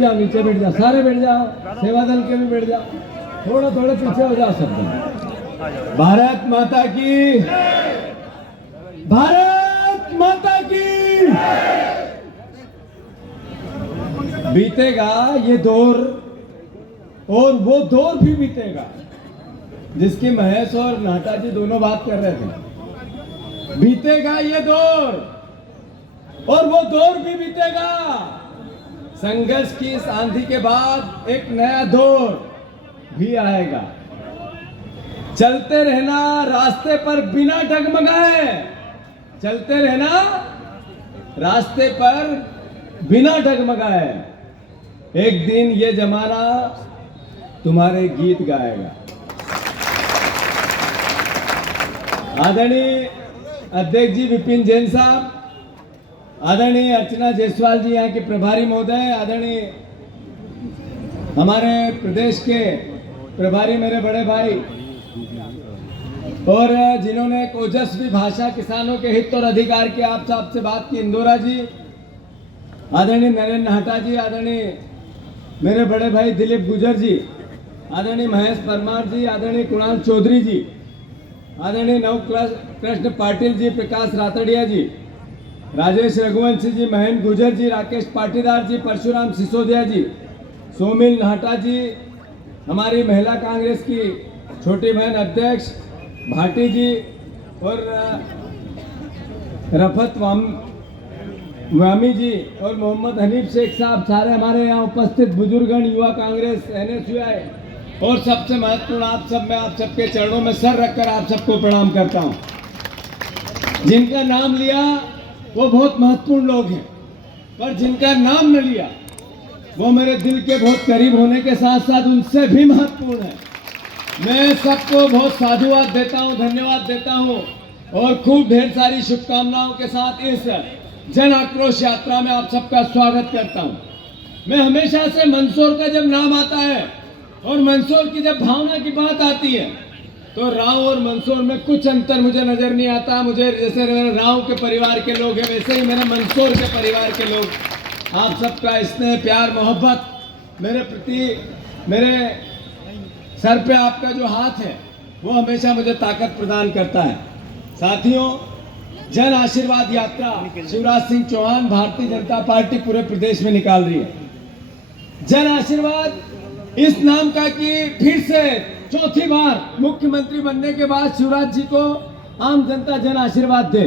जाओ, नीचे बैठ जाओ, सारे बैठ जाओ, सेवा दल के भी बैठ जाओ, थोड़ा थोड़े पीछे हो जाओ सब। भारत माता की, भारत माता की। बीतेगा ये दौर और वो दौर भी बीतेगा जिसकी महेश और नाटा जी दोनों बात कर रहे थे। बीतेगा ये दौर और वो दौर भी बीतेगा। संघर्ष की इस आंधी के बाद एक नया दौर भी आएगा। चलते रहना रास्ते पर बिना डगमगाए, चलते रहना रास्ते पर बिना डगमगाए। एक दिन ये जमाना तुम्हारे गीत गाएगा। आदरणीय अध्यक्ष जी विपिन जैन साहब, आदरणीय अर्चना जायसवाल जी यहाँ के प्रभारी महोदय, आदरणीय हमारे प्रदेश के प्रभारी मेरे बड़े भाई और जिन्होंने एक ओजस्वी भाषा किसानों के हित और अधिकार के आप साहब से बात की, इंदौरा जी, आदरणीय नरेंद्र नाटा जी, आदरणीय मेरे बड़े भाई दिलीप गुजर जी, आदरणीय महेश परमार जी, आदरणीय कुणाल चौधरी जी, आदरणीय नवकृष्ण पाटिल जी, प्रकाश रातड़िया जी, राजेश रघुवंशी जी, महेंद्र गुजर जी, राकेश पाटीदार जी, परशुराम सिसोदिया जी, सोमिल नाटा जी, हमारी महिला कांग्रेस की छोटी बहन अध्यक्ष भाटी जी और रफत वामी जी और मोहम्मद हनीफ शेख साहब, सारे हमारे यहाँ उपस्थित बुजुर्गण, युवा कांग्रेस, NSUI और सबसे महत्वपूर्ण आप सब, मैं आप सबके चरणों में सर रखकर आप सबको प्रणाम करता हूँ। जिनका नाम लिया वो बहुत महत्वपूर्ण लोग हैं, पर जिनका नाम न लिया वो मेरे दिल के बहुत करीब होने के साथ साथ उनसे भी महत्वपूर्ण है। मैं सबको बहुत साधुवाद देता हूँ, धन्यवाद देता हूँ और खूब ढेर सारी शुभकामनाओं के साथ इस जन आक्रोश यात्रा में आप सबका स्वागत करता हूँ। मैं हमेशा से मंदसौर का जब नाम आता है और मंदसौर की जब भावना की बात आती है तो राव और मंदसौर में कुछ अंतर मुझे नजर नहीं आता। मुझे जैसे मेरे राव के परिवार के लोग हैं वैसे ही मेरे मंदसौर के परिवार के लोग, आप सबका स्नेह, प्यार, मोहब्बत मेरे प्रति, मेरे सर पे आपका जो हाथ है वो हमेशा मुझे ताकत प्रदान करता है। साथियों, जन आशीर्वाद यात्रा शिवराज सिंह चौहान भारतीय जनता पार्टी पूरे प्रदेश में निकाल रही है। जन आशीर्वाद इस नाम का कि फिर से चौथी बार मुख्यमंत्री बनने के बाद शिवराज जी को आम जनता जन आशीर्वाद दे,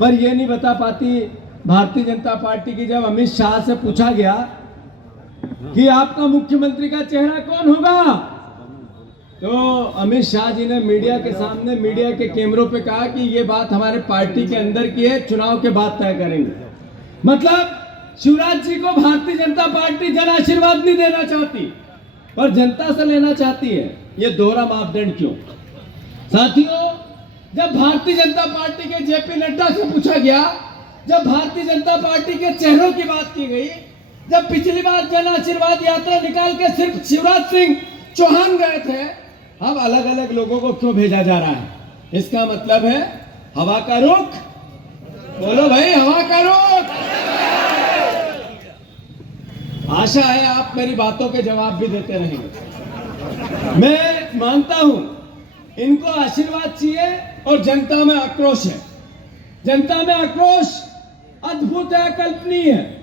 पर यह नहीं बता पाती भारतीय जनता पार्टी की। जब अमित शाह से पूछा गया कि आपका मुख्यमंत्री का चेहरा कौन होगा, तो अमित शाह जी ने मीडिया के सामने, मीडिया के कैमरों पे कहा कि ये बात हमारे पार्टी के अंदर की है, चुनाव के बाद तय करेंगे। मतलब शिवराज जी को भारतीय जनता पार्टी जन आशीर्वाद नहीं देना चाहती पर जनता से लेना चाहती है। ये दोहरा मापदंड क्यों? साथियों, जब भारतीय जनता पार्टी के जेपी नड्डा से पूछा गया, जब भारतीय जनता पार्टी के चेहरों की बात की गई, जब पिछली बार जन आशीर्वाद यात्रा निकाल के सिर्फ शिवराज सिंह चौहान गए थे, अब अलग अलग लोगों को क्यों भेजा जा रहा है? इसका मतलब है हवा का रुख। बोलो भाई, हवा का रुख। आशा है आप मेरी बातों के जवाब भी देते रहेंगे। मैं मानता हूं इनको आशीर्वाद चाहिए और जनता में आक्रोश है। जनता में आक्रोश अद्भुत है, अकल्पनीय है।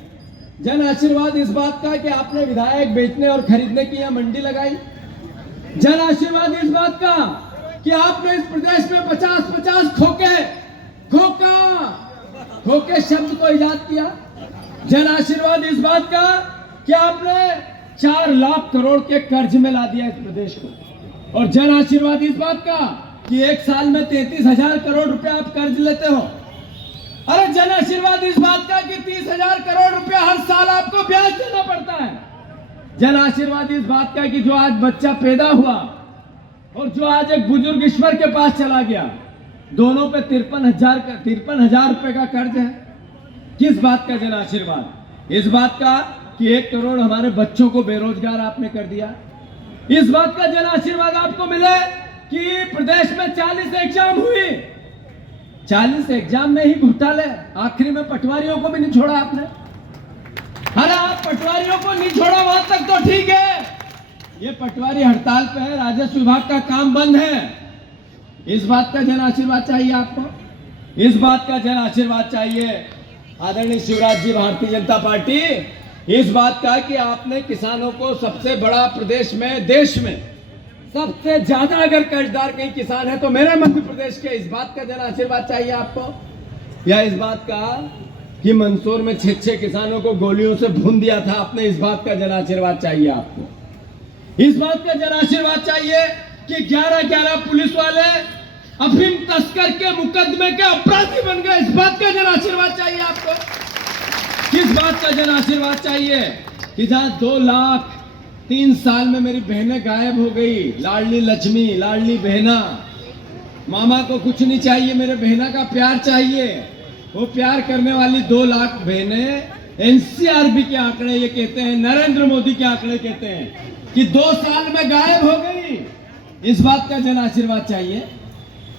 जन आशीर्वाद इस बात का कि आपने विधायक बेचने और खरीदने की यह मंडी लगाई। जन आशीर्वाद इस बात का कि आपने इस प्रदेश में 50-50 खोके शब्द को इजाद किया। जन आशीर्वाद इस बात का कि आपने 4 लाख करोड़ के कर्ज में ला दिया इस प्रदेश को। और जन आशीर्वाद इस बात का कि एक साल में 33,000 करोड़ रुपया आप कर्ज लेते हो। अरे जन आशीर्वाद इस बात का कि 30,000 करोड़ रुपया हर साल आपको ब्याज देना पड़ता है। जन आशीर्वाद इस बात का कि जो आज बच्चा पैदा हुआ और जो आज एक बुजुर्ग ईश्वर के पास चला गया, दोनों पे 53,000 रुपए का कर्ज है। किस बात का जन आशीर्वाद? इस बात का कि 1 करोड़ हमारे बच्चों को बेरोजगार आपने कर दिया। इस बात का जन आशीर्वाद आपको मिले कि प्रदेश में 40 एग्जाम हुई, 40 एग्जाम में ही घोटाले, आखिरी में पटवारियों को भी नहीं छोड़ा आपने। अरे आप पटवारियों को नहीं छोड़ा वहां तक तो ठीक है, ये पटवारी हड़ताल पे है, राजस्व विभाग का काम बंद है। इस बात का जन आशीर्वाद चाहिए आपको, इस बात का जन आशीर्वाद चाहिए आदरणीय शिवराज जी, भारतीय जनता पार्टी इस बात का कि आपने किसानों को सबसे बड़ा प्रदेश में, देश में सबसे ज्यादा अगर कर्जदार कहीं किसान है तो मेरे मध्य प्रदेश के, इस बात का जन आशीर्वाद चाहिए आपको, या इस बात का कि मंदसौर में 6 किसानों को गोलियों से भून दिया था आपने, इस बात का जन आशीर्वाद चाहिए आपको, इस बात का जन आशीर्वाद चाहिए कि 11 पुलिस वाले अफीम तस्कर के मुकदमे के अपराधी बन गए, इस बात का जन आशीर्वाद चाहिए आपको, किस बात का जन आशीर्वाद चाहिए कि जहां 2 लाख 3 साल में मेरी बहनें गायब हो गई, लाडली लक्ष्मी, लाडली बहना, मामा को कुछ नहीं चाहिए, मेरे बहना का प्यार चाहिए, वो प्यार करने वाली 2 लाख बहनें एनसीआरबी के आंकड़े ये कहते हैं, नरेंद्र मोदी के आंकड़े कहते हैं कि 2 साल में गायब हो गई, इस बात का जन आशीर्वाद चाहिए,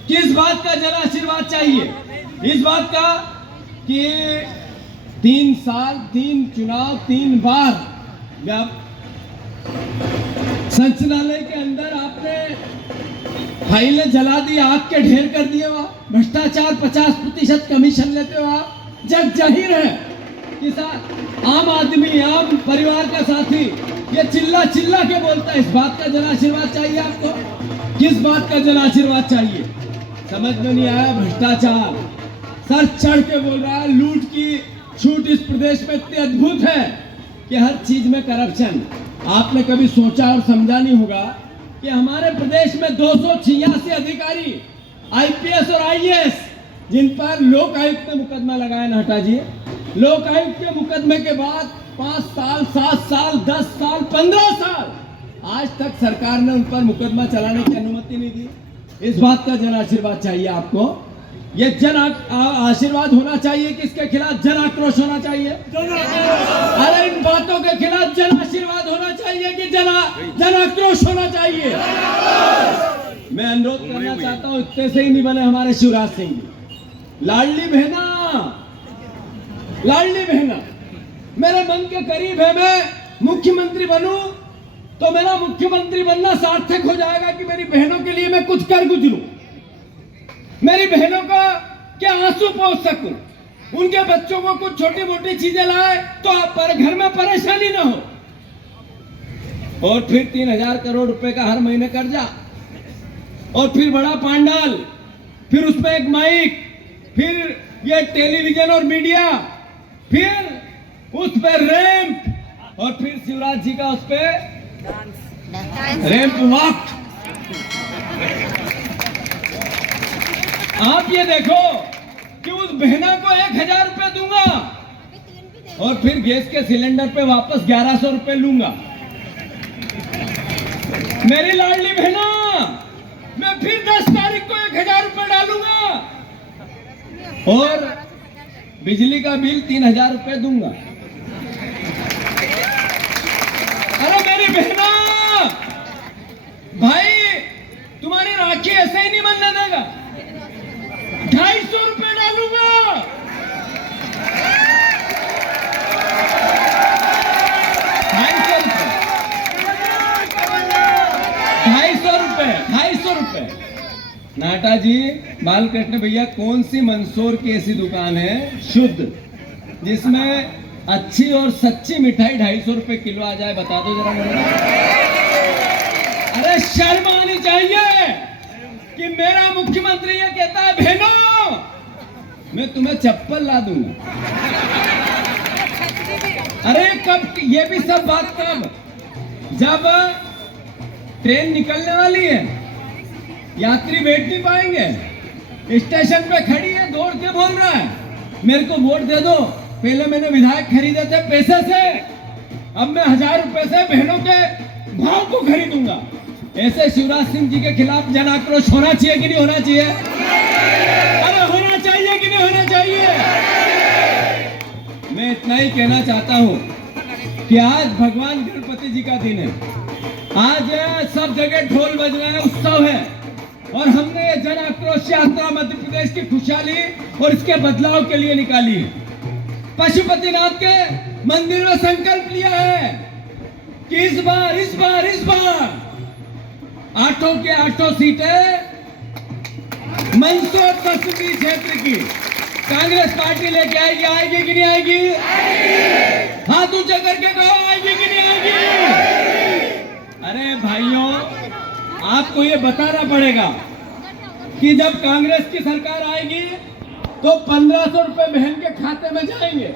किस बात का जन आशीर्वाद चाहिए, इस बात का कि 3 साल 3 चुनाव 3 बार संचालय के अंदर आपने फाइलें जला दी, आग के ढेर कर दिए, वहां भ्रष्टाचार 50% कमीशन लेते हो आप, जग जाहिर है किसान, आम आदमी, आम परिवार का साथी ये चिल्ला चिल्ला के बोलता है, इस बात का जन आशीर्वाद चाहिए आपको, किस बात का जन आशीर्वाद चाहिए, समझ में नहीं आया। भ्रष्टाचार सर चढ़ के बोल रहा है, लूट की छूट इस प्रदेश में इतनी अद्भुत है कि हर चीज में करप्शन, आपने कभी सोचा और समझा नहीं होगा कि हमारे प्रदेश में 286 अधिकारी आईपीएस और आईएएस जिन पर लोक आयुक्त ने मुकदमा लगाया, नहटा जी, लोक आयुक्त के मुकदमे के बाद 5 साल 7 साल 10 साल 15 साल आज तक सरकार ने उन पर मुकदमा चलाने की अनुमति नहीं दी, इस बात का जन आशीर्वाद चाहिए आपको, ये जन आशीर्वाद होना चाहिए कि इसके खिलाफ जन आक्रोश होना चाहिए, अरे इन बातों के खिलाफ जन आशीर्वाद होना चाहिए कि जन आक्रोश होना चाहिए। मैं अनुरोध करना चाहता हूं, इतने से ही नहीं बने हमारे शिवराज सिंह जी, लाडली बहना, लाडली बहना मेरे मन के करीब है, मैं मुख्यमंत्री बनूं तो मेरा मुख्यमंत्री बनना सार्थक हो जाएगा कि मेरी बहनों के लिए मैं कुछ कर गुजरूं, मेरी बहनों का क्या आंसू पहुंच सकूं, उनके बच्चों को कुछ छोटी मोटी चीजें लाए तो पर घर में परेशानी ना हो, और फिर 3000 करोड़ रुपए का हर महीने कर्जा, और फिर बड़ा पांडाल, फिर उसमें एक माइक, फिर ये टेलीविजन और मीडिया, फिर उस पर रैंप, और फिर शिवराज जी का उस पर रैंप वॉक। आप ये देखो कि उस बहना को 1000 रुपए दूंगा और फिर गैस के सिलेंडर पे वापस 1100 रुपए लूंगा, मेरी लाडली बहना, मैं फिर 10 तारीख को 1000 रुपए डालूंगा और बिजली का बिल 3000 रुपए दूंगा। अरे मेरी बहना, भाई तुम्हारी राखी ऐसे ही नहीं बनने देगा, 250 रुपए डालूंगा, 250 रुपए। नाटा जी, बालकृष्ण भैया, कौन सी मंदसौर की ऐसी दुकान है शुद्ध जिसमें अच्छी और सच्ची मिठाई 250 रुपए किलो आ जाए, बता दो जरा मुझे। अरे शर्म आनी चाहिए कि मेरा मुख्यमंत्री ये कहता है, बहनों मैं तुम्हें चप्पल ला दूंगा। अरे कब, ये भी सब बात कब, जब ट्रेन निकलने वाली है, यात्री बैठ नहीं पाएंगे, स्टेशन पे खड़ी है, दौड़ के बोल रहा है मेरे को वोट दे दो, पहले मैंने विधायक खरीदे थे पैसे से, अब मैं 1000 रुपए से बहनों के भाव को खरीदूंगा। ऐसे शिवराज सिंह जी के खिलाफ जन आक्रोश होना चाहिए कि नहीं होना चाहिए? अरे होना चाहिए कि नहीं होना चाहिए? मैं इतना ही कहना चाहता हूँ कि आज भगवान गणपति जी का दिन है, आज सब जगह ढोल बज रहे हैं, उत्सव है, और हमने ये जन आक्रोश यात्रा मध्य प्रदेश की खुशहाली और इसके बदलाव के लिए निकाली है। पशुपतिनाथ के मंदिर में संकल्प लिया है कि इस बार 8 के 8 सीटें मंदसौर संसदीय क्षेत्र की कांग्रेस पार्टी लेके आएगी कि नहीं आएगी? हाथ ऊंचा करके कहो, आएगी कि नहीं आएगी? अरे भाइयों, आपको ये बताना पड़ेगा कि जब कांग्रेस की सरकार आएगी तो 1500 रुपए बहन के खाते में जाएंगे।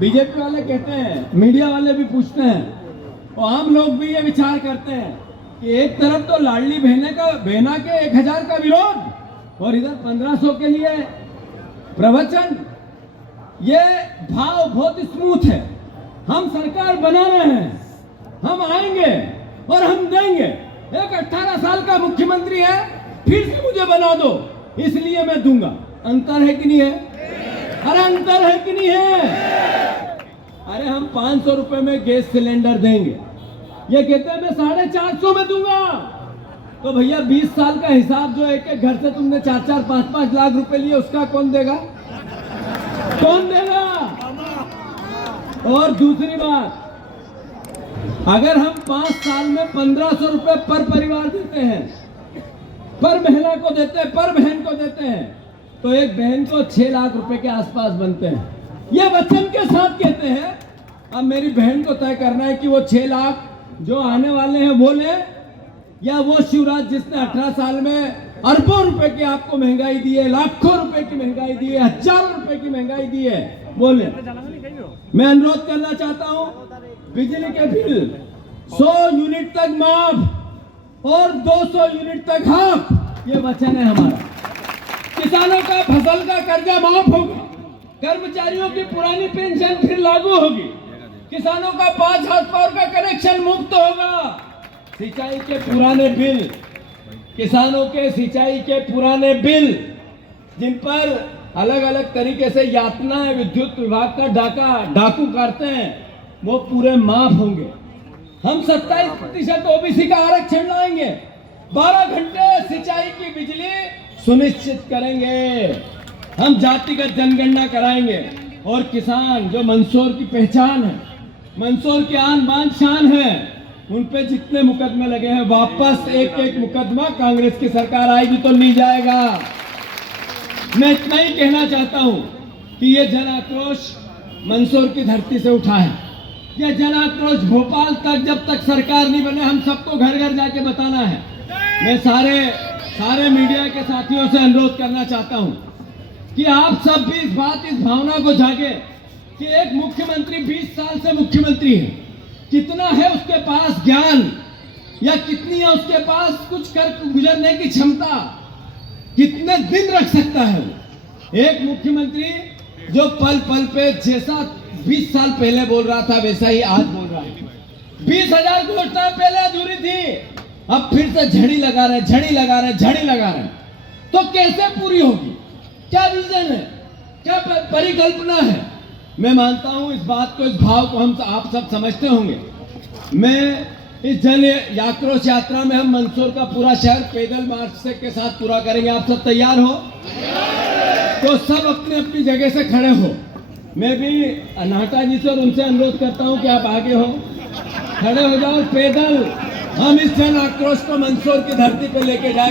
बीजेपी वाले कहते हैं, मीडिया वाले भी पूछते हैं और हम लोग भी ये विचार करते हैं कि एक तरफ तो लाडली बहना के 1000 का विरोध और इधर 1500 के लिए प्रवचन। ये भाव बहुत स्मूथ है। हम सरकार बना रहे हैं, हम आएंगे और हम देंगे। एक 18 साल का मुख्यमंत्री है, फिर से मुझे बना दो, इसलिए मैं दूंगा। अंतर है कि नहीं है? अरे अंतर है कि नहीं है? अरे हम 500 रुपए में गैस सिलेंडर देंगे, ये कहते हैं मैं 450 में दूंगा। तो भैया 20 साल का हिसाब जो एक घर से तुमने 4-4, 5-5 लाख रुपए लिए, उसका कौन देगा? कौन देगा? और दूसरी बात, अगर हम 5 साल में 1500 रुपए पर परिवार देते हैं, पर महिला को देते हैं, पर बहन को देते हैं, तो एक बहन को 6 लाख रुपए के आसपास बनते हैं। ये वचन के साथ कहते हैं। अब मेरी बहन को तय करना है कि वो 6 लाख जो आने वाले हैं वो ले, या वो शिवराज जिसने 18 साल में अरबों रुपए की आपको महंगाई दी है, लाखों रुपए की महंगाई दी है, हजारों रुपए की महंगाई दी है, बोले। मैं अनुरोध करना चाहता हूं, बिजली के बिल 100 यूनिट तक माफ और 200 यूनिट तक हाफ, ये वचन है हमारा। किसानों का फसल का कर्जा माफ होगा, कर्मचारियों की पुरानी पेंशन फिर लागू होगी, किसानों का 5 हाथ पावर का कनेक्शन मुफ्त होगा, सिंचाई के पुराने बिल, किसानों के सिंचाई के पुराने बिल जिन पर अलग अलग तरीके से यातनाएं विद्युत विभाग का डाकू काटते हैं, वो पूरे माफ होंगे। हम 27% ओबीसी का आरक्षण लाएंगे, 12 घंटे सिंचाई की बिजली सुनिश्चित करेंगे, हम जातिगत जनगणना कराएंगे और किसान जो मंदसौर की पहचान है, मंदसौर की आन बान शान है, उन पे जितने मुकदमे लगे हैं वापस एक मुकदमा कांग्रेस की सरकार आएगी तो नहीं जाएगा। मैं इतना ही कहना चाहता हूं कि ये जन आक्रोश मंदसौर की धरती से उठा है। ये जन आक्रोश भोपाल तक जब तक सरकार नहीं बने हम सबको घर घर जाके बताना है। मैं सारे मीडिया के साथियों से अनुरोध करना चाहता हूं कि आप सब भी इस भावना को जागे कि एक मुख्यमंत्री 20 साल से मुख्यमंत्री है, कितना है उसके पास ज्ञान या कितनी है उसके पास कुछ कर गुजरने की क्षमता, कितने दिन रख सकता है वो। एक मुख्यमंत्री जो पल पल पे जैसा 20 साल पहले बोल रहा था वैसा ही आज बोल रहा है। 20,000 घोषणाएं पहले अधूरी थी, अब फिर से झड़ी लगा रहे, तो कैसे पूरी होगी? क्या विजन है, क्या परिकल्पना है? मैं मानता हूं इस बात को, इस भाव को आप सब समझते होंगे। मैं इस जन आक्रोश यात्रा में हम मंदसौर का पूरा शहर पैदल मार्च से के साथ पूरा करेंगे। आप सब तैयार हो? तो सब अपनी अपनी जगह से खड़े हो। मैं भी नाटा जी से और उनसे अनुरोध करता हूं कि आप आगे हो, खड़े हो जाओ। पैदल हम इस जन आक्रोश को मंदसौर की धरती पे लेके जाए।